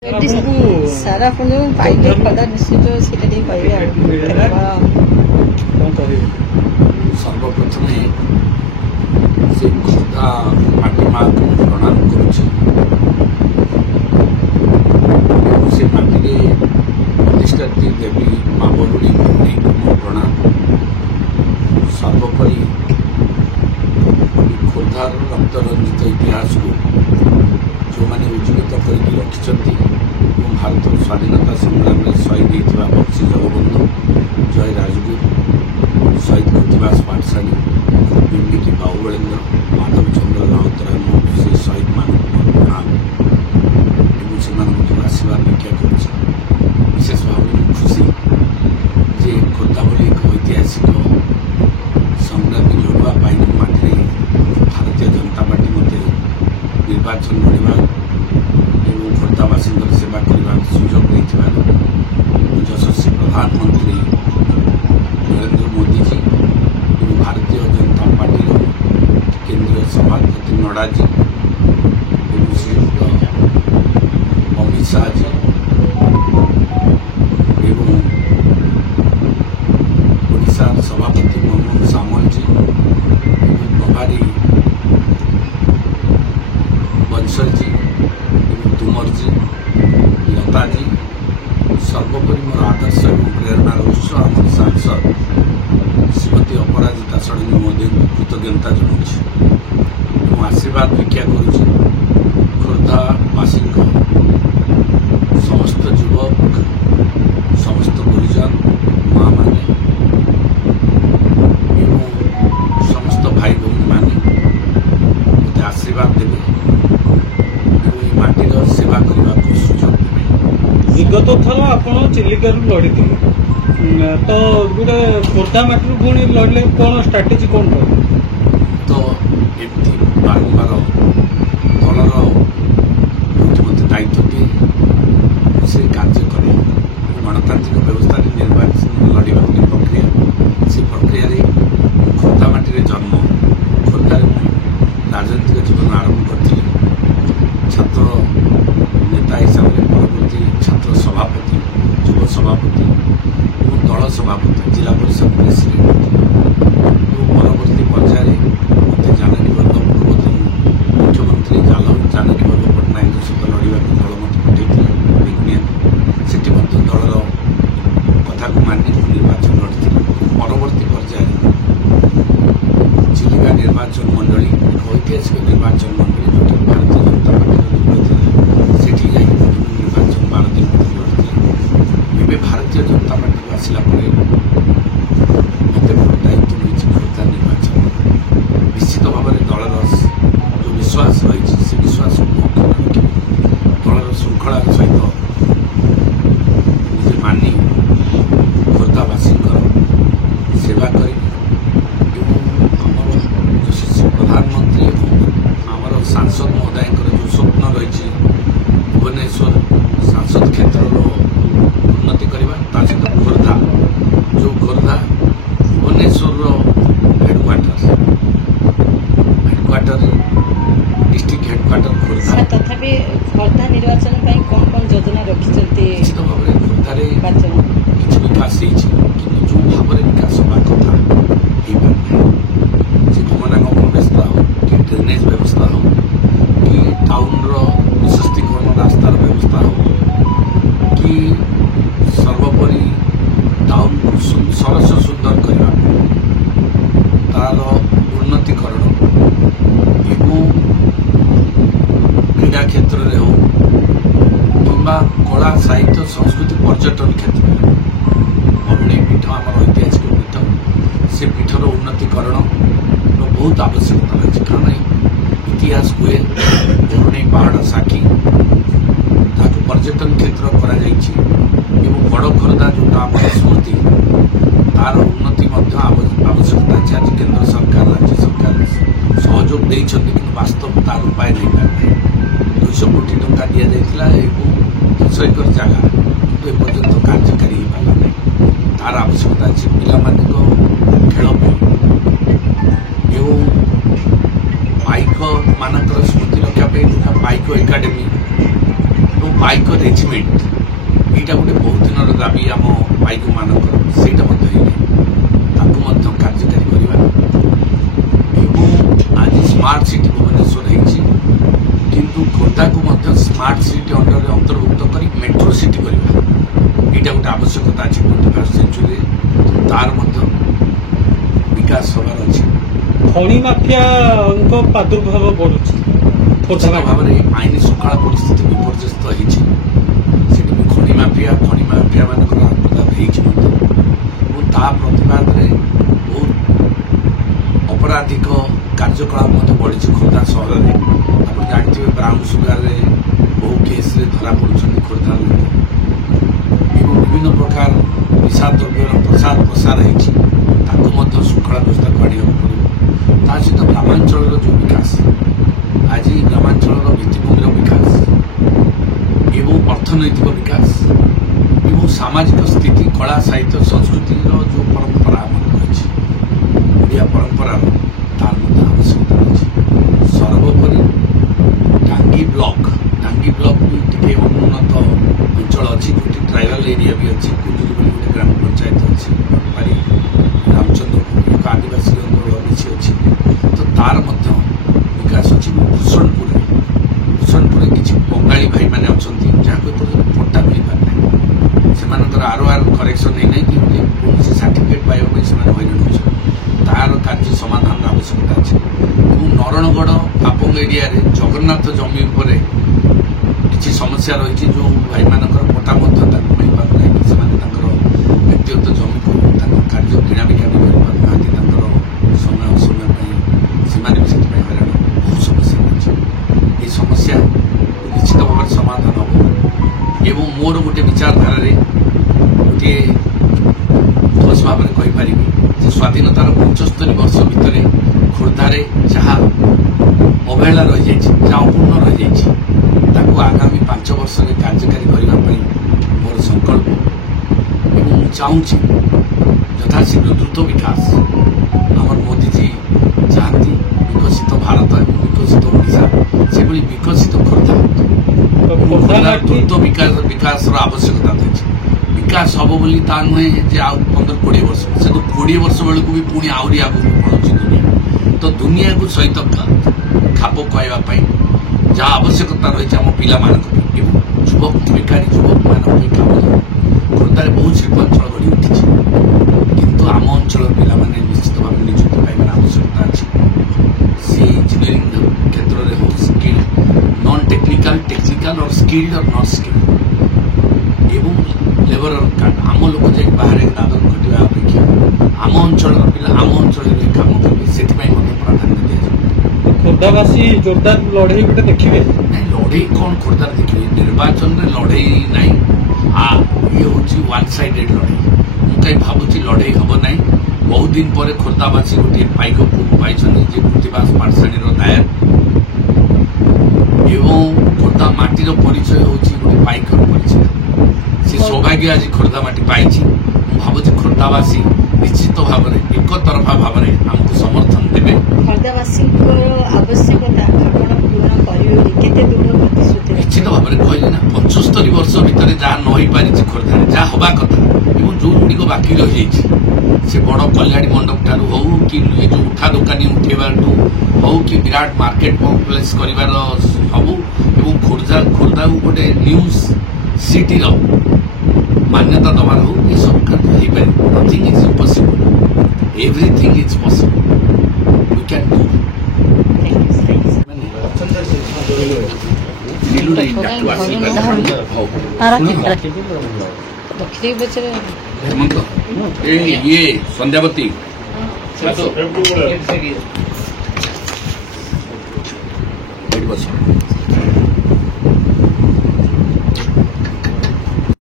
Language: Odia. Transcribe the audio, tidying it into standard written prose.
ସାରା ଆପଣ ପାଇଲେ ଖଦା ନିଶ୍ଚିତ ସେଇଟା ଟିକେ କହିବେ ସର୍ବପ୍ରଥମେ ସେ ଖୋର୍ଦ୍ଧା ମାଟି ମାକୁ ପ୍ରଣାମ କରୁଛି। ସେ ମାଟିରେ ପ୍ରତିଷ୍ଠାତ୍ରୀ ଦେବୀ ମା ବରୁଣୀଙ୍କୁ ମୋ ପ୍ରଣାମ। ସର୍ବୋପରି ଖୋର୍ଦ୍ଧାର ରକ୍ତରଞ୍ଜିତ ଇତିହାସକୁ ଯେଉଁମାନେ ଉଜ୍ଜୀବିତ କରିକି ରଖିଛନ୍ତି ଏବଂ ଭାରତର ସ୍ୱାଧୀନତା ସଂଗ୍ରାମରେ ଶହୀଦ ହୋଇଥିବା ବକ୍ସି ଜଗବନ୍ଧୁ, ଜୟ ରାଜଗୁରୁ, ଶହୀଦ କୃତିବାସ ପାଠଶାଳୀ, ବିମ୍ବିକି ବାହୁବଳେନ୍ଦ୍ର, ମାଧବ ଚନ୍ଦ୍ର ରାଉତରାୟ, ସେ ଶହୀଦମାନଙ୍କୁ ପ୍ରଣାମ ଏବଂ ସେମାନଙ୍କୁ ଆଶୀର୍ବାଦ ଭିକ୍ଷା କରୁଛି। ବିଶେଷ ଭାବରେ ମୁଁ ଖୁସି ଯେ ଖୋର୍ଦ୍ଧା ଭଳି ଏକ ଐତିହାସିକ ସଂଗ୍ରାମୀ ଲଢ଼ୁଆ ପାଇକ ମାଟିରେ ଭାରତୀୟ ଜନତା ପାର୍ଟି ମୋତେ ନିର୍ବାଚନ ଲଢ଼ିବା ଏବଂ ଖୋର୍ଦ୍ଧାବାସୀଙ୍କର ସେବା କରିବାକୁ ସୁଯୋଗ ଦେଇଥିବାରୁ ଯଶସ୍ୱୀ ପ୍ରଧାନମନ୍ତ୍ରୀ ନରେନ୍ଦ୍ର ମୋଦିଜୀ ଏବଂ ଭାରତୀୟ ଜନତା ପାର୍ଟିର କେନ୍ଦ୍ରୀୟ ସଭାପତି ନଡ୍ଡାଜୀ ଏବଂ ଶ୍ରୀଯୁକ୍ତ ଅମିତ ଶାହଜୀ ଏବଂ ଓଡ଼ିଶାର ସଭାପତି ମନମୋହନ ସାମଲଜୀ ଏବଂ ପ୍ରଭାରୀ ବଂଶଲଜୀ ଏବଂ ତୁମରଜୀ, ଲତାଜୀ, ସର୍ବୋପରି ମୋର ଆଦର୍ଶ ଏବଂ ପ୍ରେରଣାର ଉତ୍ସ ଆମର ସାଂସଦ ଶ୍ରୀମତୀ ଅପରାଜିତା ଷଡ଼ଙ୍ଗୀ ମହୋଦୟଙ୍କୁ କୃତଜ୍ଞତା ଜଣାଉଛି ଏବଂ ଆଶୀର୍ବାଦ ଭିକ୍ଷା କରୁଛି। ଖୋର୍ଦ୍ଧାବାସୀଙ୍କ ସମସ୍ତ ଯୁବକ, ସମସ୍ତ ଗୁରୁଜନ, ମାଆମାନେ ଏବଂ ସମସ୍ତ ଭାଇ ଭଉଣୀମାନେ ମୋତେ ଆଶୀର୍ବାଦ ଦେବେ ଏବଂ এই ମାଟିର ସେବା କରିବାକୁ ସୁଯୋଗ ଦେବେ। ବିଗତ ଥର ଆପଣ ଚିଲିକାରୁ ଲଢ଼ିଥିଲେ, ତ ଗୋଟେ ଖୋର୍ଦ୍ଧା ମାଟିରୁ ପୁଣି ଲଢ଼ିଲେ କ'ଣ ଷ୍ଟ୍ରାଟେଜି କ'ଣ ରହିବ? ତ ଏମିତି ବାରମ୍ବାର ଦଳର ମୋତେ ଦାୟିତ୍ୱ ଦିଏ, ସେ କାର୍ଯ୍ୟ କରେ। ଗଣତାନ୍ତ୍ରିକ ବ୍ୟବସ୍ଥାରେ ନିର୍ବାଚନ ଲଢ଼ିବା ଗୋଟେ ପ୍ରକ୍ରିୟା। ସେ ପ୍ରକ୍ରିୟାରେ ଖୋର୍ଦ୍ଧା ମାଟିରେ ଜନ୍ମ, ଖୋର୍ଦ୍ଧାରେ ମୁଁ ରାଜନୈତିକ ଜୀବନ ଆରମ୍ଭ କରିଥିଲି। ଛାତ୍ର ନେତା ହିସାବରେ ପରବର୍ତ୍ତୀ ଛାତ୍ର ସଭାପତି, ଯୁବ ସଭାପତି ଏବଂ ଦଳ ସଭାପତି, ଜିଲ୍ଲା ପରିଷଦ ପ୍ରେସିଡେଣ୍ଟ ଏବଂ ପରବର୍ତ୍ତୀ ପର୍ଯ୍ୟାୟରେ ମୋତେ ଜାନକୀ ବଲ୍ଲଭ ପୂର୍ବତନ ମୁଖ୍ୟମନ୍ତ୍ରୀ ଜାନକୀ ବଲ୍ଲଭ ପଟ୍ଟନାୟକଙ୍କ ସହିତ ଲଢ଼ିବାକୁ ଦଳ ମୋତେ ପଠାଇଥିଲା ବେଗୁନିଆକୁ। ସେଠି ମଧ୍ୟ ଦଳର କଥାକୁ ମାନି ନିର୍ବାଚନ ଲଢ଼ିଥିଲି। ପରବର୍ତ୍ତୀ ପର୍ଯ୍ୟାୟରେ ଚିଲିକା ନିର୍ବାଚନ ମଣ୍ଡଳୀ, ଏକ ଐତିହାସିକ ନିର୍ବାଚନ ମଣ୍ଡଳୀ ଯେଉଁଠି ଭାରତୀୟ ଜନତା ପାର୍ଟିର ଦୁର୍ଗ ଥିଲା, ସେଠି ଯାଇ ନିର୍ବାଚନ 12 ଦିନ ଭିତରେ ଲଢ଼ିଥିଲା। ଏବେ ଭାରତୀୟ ଜନତା ପାର୍ଟିକୁ ଆସିଲା ପରେ ମୋତେ ମୋର ଦାୟିତ୍ୱ ମିଳିଛି ଖୋର୍ଦ୍ଧା ନିର୍ବାଚନ। ନିଶ୍ଚିତ ଭାବରେ ଦଳର ଯେଉଁ ବିଶ୍ୱାସ ରହିଛି ସେ ବିଶ୍ୱାସକୁ ମୁଁ ଅକ୍ଷୁଣ୍ଣ ରଖିବି। ଦଳର ଶୃଙ୍ଖଳାର ସହିତ ନିଜେ ମାନି ଖୋର୍ଦ୍ଧାବାସୀଙ୍କର ସେବା କରିବି ଏବଂ ଆମର ଯଶସ୍ୱୀ ପ୍ରଧାନମନ୍ତ୍ରୀ ଏବଂ ଆମର ସାଂସଦ ମହୋଦୟଙ୍କର ଯେଉଁ ସ୍ୱପ୍ନ ରହିଛି ଭୁବନେଶ୍ୱର ସାଂସଦ କ୍ଷେତ୍ରର ଉନ୍ନତି କରିବା, ତା ସହିତ ଖୋର୍ଦ୍ଧା ଭୁବନେଶ୍ୱରର ହେଡ଼କ୍ୱାର୍ଟର ଡିଷ୍ଟ୍ରିକ୍ଟ ହେଡ଼କ୍ୱାର୍ଟର ଖୋର୍ଦ୍ଧା। ତଥାପି ଖୋର୍ଦ୍ଧା ନିର୍ବାଚନ ପାଇଁ କ'ଣ କ'ଣ ଯୋଜନା ରଖିଛନ୍ତି? ନିଶ୍ଚିତ ଭାବରେ ଖୋର୍ଦ୍ଧାରେ କିଛି ବିକାଶ ହେଇଛି, କିନ୍ତୁ ଯେଉଁ ଭାବରେ ବିକାଶ ହେବା କଥା ହେଇପାରୁନାହିଁ। ସେ ଗମନାଗମନ ବ୍ୟବସ୍ଥା ହେଉ କି ଡ୍ରେନେଜ ବ୍ୟବସ୍ଥା ହେଉ କି ଟାଉନର ପ୍ରଶସ୍ତିକରଣ ରାସ୍ତାର ବ୍ୟବସ୍ଥା ହେଉ କି ସର୍ବୋପରି ଟାଉନକୁ ସରସ ସୁନ୍ଦର କରିବା, ତାର ଉନ୍ନତିକରଣ ଏବଂ କ୍ରୀଡ଼ା କ୍ଷେତ୍ରରେ ହେଉ କିମ୍ବା କଳା, ସାହିତ୍ୟ, ସଂସ୍କୃତି, ପର୍ଯ୍ୟଟନ କ୍ଷେତ୍ରରେ ବରୁଣେଇ ପୀଠ ଆମର ଐତିହାସିକ ପୀଠ, ସେ ପୀଠର ଉନ୍ନତିକରଣର ବହୁତ ଆବଶ୍ୟକତା ରହିଛି। କାରଣ ଇତିହାସ କୁହେ ବରୁଣେଇ ପାହାଡ଼ ସାକ୍ଷୀ, ତାହାକୁ ପର୍ଯ୍ୟଟନ କ୍ଷେତ୍ର କରାଯାଇଛି ଏବଂ ବଡ଼ ଖୋର୍ଦ୍ଧା ଯେଉଁଟା ଆମର ସ୍ମୃତି, ତାର ଉନ୍ନତି ମଧ୍ୟ ଆବଶ୍ୟକତା ଅଛି। ଆଜି କେନ୍ଦ୍ର ସରକାର, ରାଜ୍ୟ ସରକାର ସହଯୋଗ ଦେଇଛନ୍ତି, କିନ୍ତୁ ବାସ୍ତବ ତାର ଉପାୟ ନେଇପାରିନାହିଁ। 200 କୋଟି ଟଙ୍କା ଦିଆଯାଇଥିଲା ଏବଂ 10 ଏକର ଜାଗା, କିନ୍ତୁ ଏପର୍ଯ୍ୟନ୍ତ କାର୍ଯ୍ୟକାରୀ ହେଇପାରିଲା ନାହିଁ। ତାର ଆବଶ୍ୟକତା ଅଛି ପିଲାମାନଙ୍କ ଖେଳ ପାଇଁ ଏବଂ ପାଇକ ମାନଙ୍କର ସ୍ମୃତି ରକ୍ଷା ପାଇଁ ପାଇକ ଏକାଡେମୀ ଏବଂ ପାଇକ ରେଜିମେଣ୍ଟ ଏଇଟା ଗୋଟେ ବହୁତ ଦିନର ଦାବି ଆମ ପାଇକ ମାନଙ୍କର, ସେଇଟା ମଧ୍ୟ ହେଇନି, ତାକୁ ମଧ୍ୟ କାର୍ଯ୍ୟକାରୀ କରିବା। ଏବଂ ଆଜି ସ୍ମାର୍ଟ ସିଟି ଭୁବନେଶ୍ୱର ହେଇଛି, କିନ୍ତୁ ଖୋର୍ଦ୍ଧାକୁ ମଧ୍ୟ ସ୍ମାର୍ଟ ସିଟି ଅଣ୍ଡରରେ ଅନ୍ତର୍ଭୁକ୍ତ କରି ମେଟ୍ରୋ ସିଟି କରିବା, ଏଇଟା ଗୋଟେ ଆବଶ୍ୟକତା ଅଛି 21st ସେଞ୍ଚୁରୀରେ। ତାର ମଧ୍ୟ ବିକାଶ ହେବାର ଅଛି। ଖଣି ମାଫିଆଙ୍କ ପ୍ରାଦୁର୍ଭାବ ବଢୁଛି ନିଶ୍ଚିତ ଭାବରେ ଆଇନ ଶୃଙ୍ଖଳା ପରିସ୍ଥିତି ବିପର୍ଯ୍ୟସ୍ତ ହେଇଛି। ସେଠି ବି ଖଣି ମାଫିଆ ମାନଙ୍କର ଆତ୍ମଦାନ ହେଇଛି ମଧ୍ୟ, ଏବଂ ତା ପ୍ରତିବାଦରେ ବହୁତ ଅପରାଧିକ କାର୍ଯ୍ୟକଳାପ ମଧ୍ୟ ବଢ଼ିଛି ଖୋର୍ଦ୍ଧା ସହରରେ। ଆପଣ ଜାଣିଥିବେ ବ୍ରାଉନ୍ ସୁଗାରରେ ବହୁ କେସ୍ରେ ଧରା ପଡ଼ୁଛନ୍ତି ଖୋର୍ଦ୍ଧା ଲୋକ, ଏବଂ ବିଭିନ୍ନ ପ୍ରକାର ନିଶା ଦ୍ରବ୍ୟର ପ୍ରସାର ହେଇଛି, ତାକୁ ମଧ୍ୟ ଶୃଙ୍ଖଳା ବ୍ୟବସ୍ଥାକୁ ଆଣିବାକୁ ପଡ଼ିବ। ତା ସହିତ ଗ୍ରାମାଞ୍ଚଳର ଯେଉଁ ବିକାଶ, ଆଜି ଗ୍ରାମାଞ୍ଚଳର ଭିତ୍ତିଭୂମିର ବିକାଶ ଏବଂ ଅର୍ଥନୈତିକ ବିକାଶ ଏବଂ ସାମାଜିକ ସ୍ଥିତି, କଳା ସାହିତ୍ୟ ସଂସ୍କୃତିର ଯେଉଁ ପରମ୍ପରା ଆମର ରହିଛି, ଓଡ଼ିଆ ପରମ୍ପରାର, ତାର ମଧ୍ୟ ଆବଶ୍ୟକତା ରହିଛି। ସର୍ବୋପରି ଟାଙ୍ଗୀ ବ୍ଲକ ବି ଟିକେ ଅନୁନ୍ନତ ଅଞ୍ଚଳ ଅଛି, ଗୋଟେ ଟ୍ରାଇବାଲ ଏରିଆ ବି ଅଛି, କୁଜୁରୀ ବୋଲି ଗୋଟେ ଗ୍ରାମ ପଞ୍ଚାୟତ ଅଛି, ପାରି ରାମଚନ୍ଦ୍ରପୁର ଏକ ଆଦିବାସୀ ଅଞ୍ଚଳ କିଛି ଅଛି, ତ ତାର ମଧ୍ୟ ବିକାଶ ଅଛି। ଭୂଷଣପୁରରେ କିଛି ବଙ୍ଗାଳୀ ଭାଇମାନେ ଅଛନ୍ତି ଯାହାକୁ ଏପର୍ଯ୍ୟନ୍ତ ପଟ୍ଟା ମିଳିପାରେ ନାହିଁ, ସେମାନଙ୍କର ROR କରେକ୍ସନ ହେଇନାହିଁ, କି କୌଣସି ସାର୍ଟିଫିକେଟ୍ ପାଇବା ପାଇଁ ସେମାନେ ହଇରାଣ ହେଉଛନ୍ତି, ତାର କାର୍ଯ୍ୟ ସମାଧାନର ଆବଶ୍ୟକତା ଅଛି। ଏବଂ ନରଣଗଡ଼ ପାପଙ୍ଗ ଏରିଆରେ ଜଗନ୍ନାଥ ଜମି ଉପରେ କିଛି ସମସ୍ୟା ରହିଛି, ଯେଉଁ ଭାଇମାନଙ୍କର ପଟ୍ଟା ମଧ୍ୟ ତାଙ୍କୁ ମିଳିପାରୁନାହିଁ, ସେମାନେ ତାଙ୍କର ବ୍ୟକ୍ତିଗତ ଜମିକୁ ତାଙ୍କ କାର୍ଯ୍ୟ କିଣାବିକା ବି କରିପାରୁନାହାନ୍ତି ତାଙ୍କର ସମୟ ଅସମୟ ପାଇଁ, ସେମାନେ ବି ସେଥିପାଇଁ ହଇରାଣ। ବହୁତ ସମସ୍ୟା ରହିଛି, ଏହି ସମସ୍ୟା ନିଶ୍ଚିତ ଭାବରେ ସମାଧାନ ହେବ। ଏବଂ ମୋର ଗୋଟେ ବିଚାରଧାରାରେ ଗୋଟିଏ ଠୋସ୍ ଭାବରେ କହିପାରିବି ଯେ ସ୍ୱାଧୀନତାର 75 ବର୍ଷ ଭିତରେ ଖୋର୍ଦ୍ଧାରେ ଯାହା ଅବହେଳା ରହିଯାଇଛି, ଯାହା ଅପୂର୍ଣ୍ଣ ରହିଯାଇଛି, ତାକୁ ଆଗାମୀ 5 ବର୍ଷରେ କାର୍ଯ୍ୟକାରୀ କରିବା ପାଇଁ ମୋର ସଂକଳ୍ପ। ଏବଂ ମୁଁ ଚାହୁଁଛି ଯଥାଶୀଘ୍ର ଦ୍ରୁତ ବିକାଶ, ଆମର ମୋଦିଜୀ ଚାହାନ୍ତି ବିକଶିତ ଭାରତ ଏବଂ ବିକଶିତ ଓଡ଼ିଶା, ସେଭଳି ବିକଶିତ ଖୋର୍ଦ୍ଧା। ଦ୍ରୁତ ବିକାଶର ଆବଶ୍ୟକତା ରହିଛି। ବିକାଶ ହବ ବୋଲି ତା ନୁହେଁ ଯେ ଆଉ 15-20 ବର୍ଷ, ସେ ତ 20 ବର୍ଷ ବେଳକୁ ବି ପୁଣି ଆହୁରି ଆଗକୁ ପଳାଉଛି ଦୁନିଆ। ତ ଦୁନିଆକୁ ସହିତ ଖାପ ଖୁଆଇବା ପାଇଁ ଯାହା ଆବଶ୍ୟକତା ରହିଛି ଆମ ପିଲାମାନଙ୍କ ପାଇଁ ଏବଂ ବେକାରୀ ଯୁବକମାନଙ୍କ ପାଇଁ କାମ, ଖୋର୍ଦ୍ଧାରେ ବହୁତ ଶିଳ୍ପାଞ୍ଚଳ ଗଢ଼ି ଉଠିଛି, କିନ୍ତୁ ଆମ ଅଞ୍ଚଳର ପିଲାମାନେ ନିଶ୍ଚିତ ଭାବରେ ନିଯୁକ୍ତି ପାଇବାର ଆବଶ୍ୟକତା ଅଛି। ସେ ଇଞ୍ଜିନିୟରିଂ କ୍ଷେତ୍ରରେ ହଉ, skill non technical or skilled or not skilled, ଏବଂ ଲେବରର କାର୍ଡ, ଆମ ଲୋକ ଯାଇ ବାହାରେ ଦାଦନ ଖଟିବା ଅପେକ୍ଷା ଆମ ଅଞ୍ଚଳର ପିଲା ଆମ ଅଞ୍ଚଳରେ କାମ କରିବେ, ସେଥିପାଇଁ ମଧ୍ୟ ପ୍ରାଧାନ୍ୟ ଦିଆଯିବ। ଖୋର୍ଦ୍ଧାବାସୀ ଜୋରଦାର ଲଢ଼େଇ ଗୋଟେ ଦେଖିବେ। ନାଇଁ, ଲଢ଼େଇ କ'ଣ ଖୋର୍ଦ୍ଧାରେ ଦେଖିବେ? ନିର୍ବାଚନରେ ଲଢ଼େଇ ନାହିଁ, ଇଏ ହେଉଛି ୱାନ୍ ସାଇଡେଡ୍ ଲଢ଼େଇ। ମୁଁ କାହିଁ ଭାବୁଛି ଲଢ଼େଇ ହେବ ନାହିଁ। ବହୁତ ଦିନ ପରେ ଖୋର୍ଦ୍ଧାବାସୀ ଗୋଟିଏ ପାଇକ ପୁଅକୁ ପାଇଛନ୍ତି, ଯେ କୃତିବାସ ପାଠଶାଣୀର ନାୟକ, ଏବଂ ଖୋର୍ଦ୍ଧା ମାଟିର ପରିଚୟ ହେଉଛି ଗୋଟେ ପାଇକର ପରିଚୟ। ସେ ସୌଭାଗ୍ୟ ଆଜି ଖୋର୍ଦ୍ଧା ମାଟି ପାଇଛି। ମୁଁ ଭାବୁଛି ଖୋର୍ଦ୍ଧାବାସୀ ନିଶ୍ଚିତ ଭାବରେ ଏକତରଫା ଭାବରେ ଆମକୁ ସମର୍ଥନ ଦେବେ। ଖୋର୍ଦ୍ଧାବାସୀଙ୍କର ଆବଶ୍ୟକତା ଆପଣ ପୂରଣ କରିବେ ବୋଲି କେତେ ଦୃଢ଼ ପ୍ରତିଶ୍ରୁତି? ନିଶ୍ଚିତ ଭାବରେ କହିଲି ନା, 75 ବର୍ଷ ଭିତରେ ଯାହା ନ ହେଇପାରିଛି ଖୋର୍ଦ୍ଧାରେ, ଯାହା ହବା କଥା ଏବଂ ଯେଉଁଗୁଡ଼ିକ ବାକି ରହିଯାଇଛି, ସେ ବଡ଼ କଲ୍ୟାଣୀ ମଣ୍ଡପ ଠାରୁ ହଉ, କି ଏ ଯେଉଁ ଉଠା ଦୋକାନୀ ଉଠେଇବାଠୁ ହଉ, କି ବିରାଟ ମାର୍କେଟ କମ୍ପ୍ଲେକ୍ସ କରିବାର ହବୁ, ଏବଂ ଖୋର୍ଦ୍ଧାକୁ ଗୋଟେ ନ୍ୟୁଜ୍ ସିଟିର ମାନ୍ୟତା ଦେବାର ହଉ, ଏସବୁ କାର୍ଯ୍ୟ ହେଇପାରିବ। Nothing is impossible, everything is possible, we can do. ମିଳୁ ନାହିଁ ତାକୁ ଆଶୀର୍ବାଦ ହଉ। ରଖିଦେବି ପଛରେ। ହେମନ୍ତ ଇଏ ସନ୍ଧ୍ୟାବତୀ ଏଇଠି ବସ।